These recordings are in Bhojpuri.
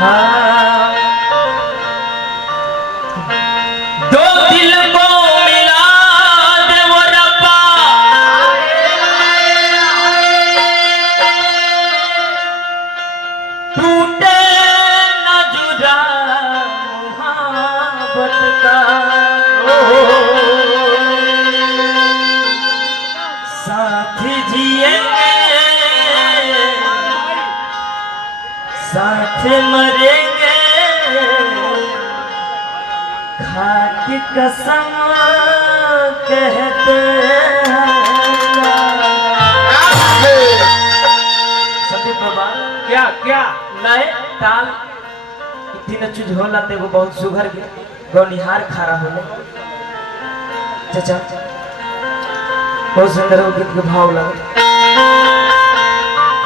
हाँ। दो दिल को मिला दे वो रब्बा, टूटे न जुदा मोहब्बत का। साथ जिएंगे साथ मरेंगे, खाक कसम कहते हैं। संदीप बाबा क्या क्या नए ताल तीन चीज होला ते वो बहुत सुघर के गौनिहार खारा होले। चाचा बहुत सुंदर हो गीत के भाव लगे।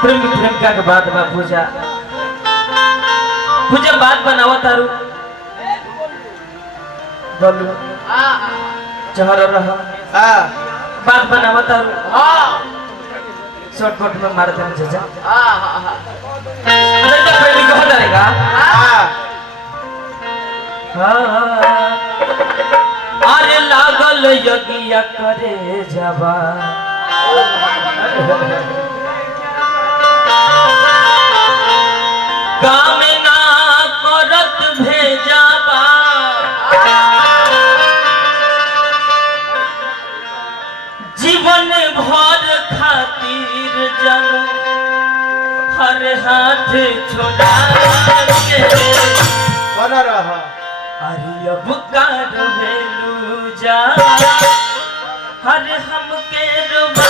प्रेम प्रेमिका के बात बा पूजा पूजा बात बनावा तारू बोलू चहर रह बात बनावा तारू शॉर्टकट में मारते हैं चाचा। नहीं तो पहले कहा जाएगा अरे लागल यज्ञ करे जाबा, काम ना करत भेजाबा, जीवन भर खातिर जन हर हाथ छोड़ा के बना रहा। अरे अब कर भेलू जा हर हमके रुबा,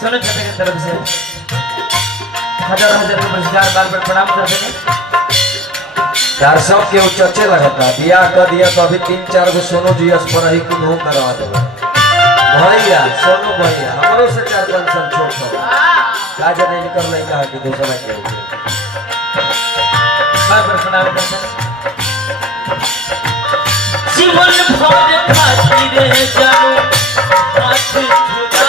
सोनू चाचा की तरफ से हजार हजार का पुरस्कार बार बार प्रणाम करते हैं। यार सब के चर्चे लगता बिया कर दिया तो अभी 3-4 गो सोनू जी पर ही कुछ हो करवा दे भैया सोनू भैया हमारो से 4-5 साल छोट हो काज नहीं निकल नहीं कहा कि दूसरा के बार बार प्रणाम करते हैं। जीवन भर खातिर जानो हाथ छुड़ा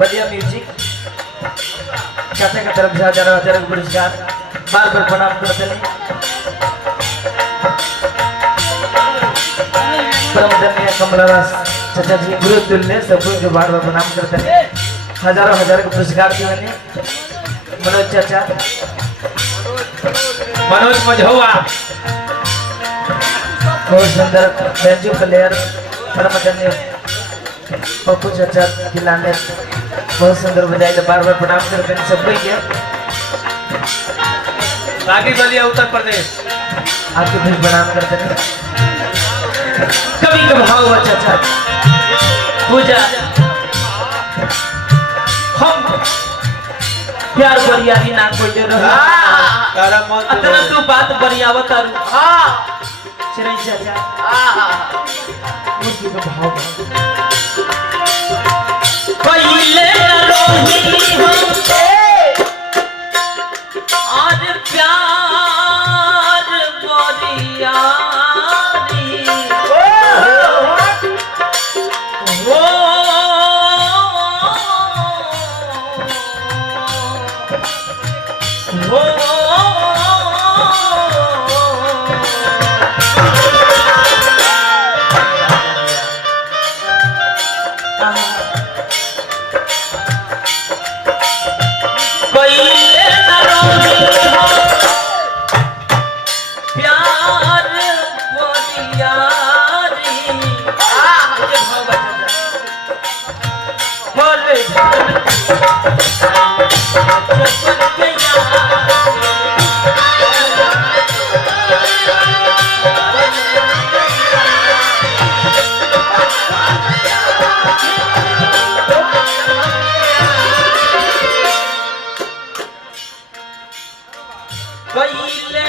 बढ़िया म्यूजिक चाचा की तरफ से हजार हजार पुरस्कार बार बार प्रणाम करते हैं। परमदनीय कमलादास चाचा जी गुरु तुल्य सबको बार बार प्रणाम करते हैं। हजारों हजार के पुरस्कार दिए मनोज चाचा, मनोज मझौआ, बहुत सुंदर बेंजू प्लेयर परमदन्य पप्पू चाचा खिलाने बहुत सुंदर बजाई। बार बार प्रणाम करते हैं सबको के। बाकी गलिया उत्तर प्रदेश, आपके भी प्रणाम करते हैं। कभी कभी भाव चाचा पूजा हम प्यार बरियारी ना कोई दे रहा तारा मन अतना तू बात बरियावत आरू। हाँ चिरई चाचा मुझे तो भाव पहले रोही हम आज प्यार बरियारी हो पहले न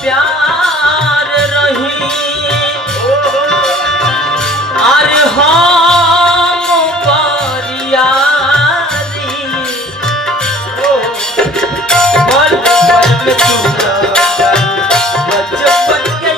प्यार रही अरे हम बरियारी बोल बोल में तू बचपन के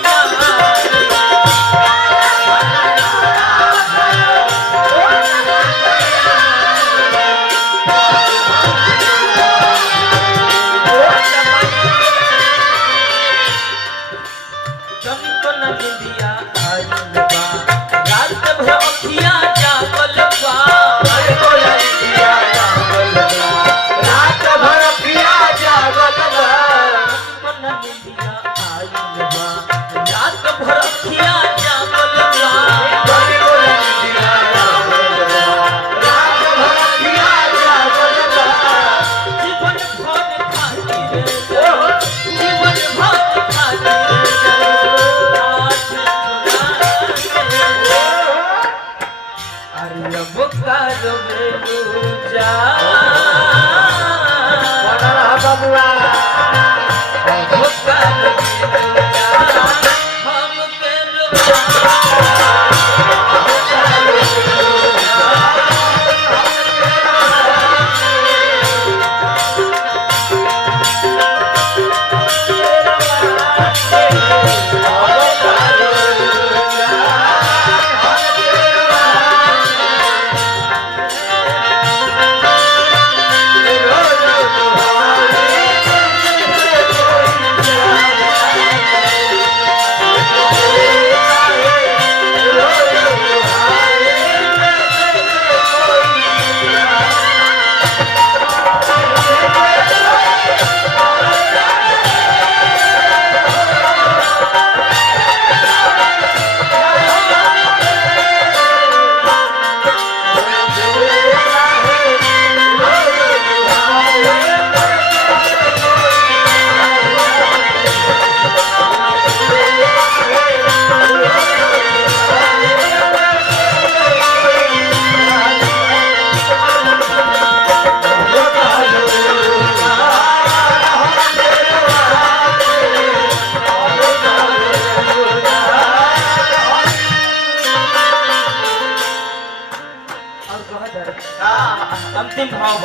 अंतिम भाव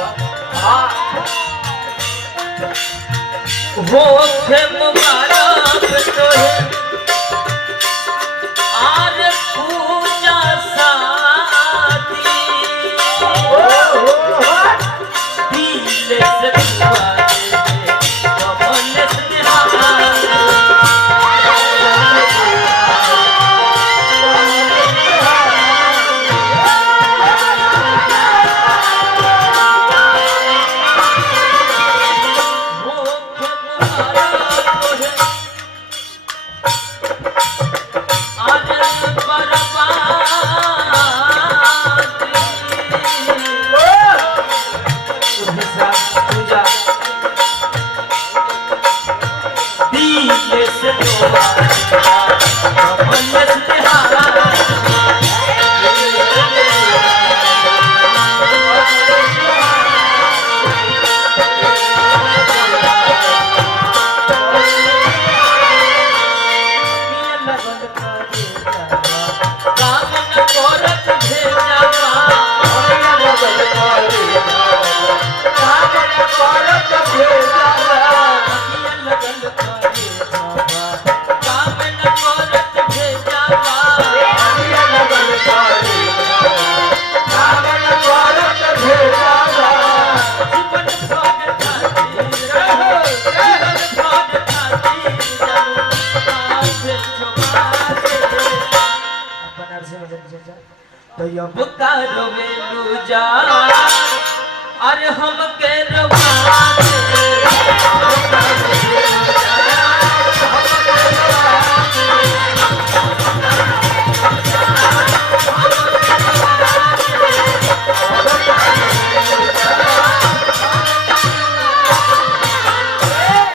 हो मुबारक तोहे आज पूजा साथी दिल से चाचा तो अब का रोवेलू जा अरे हम के रोवा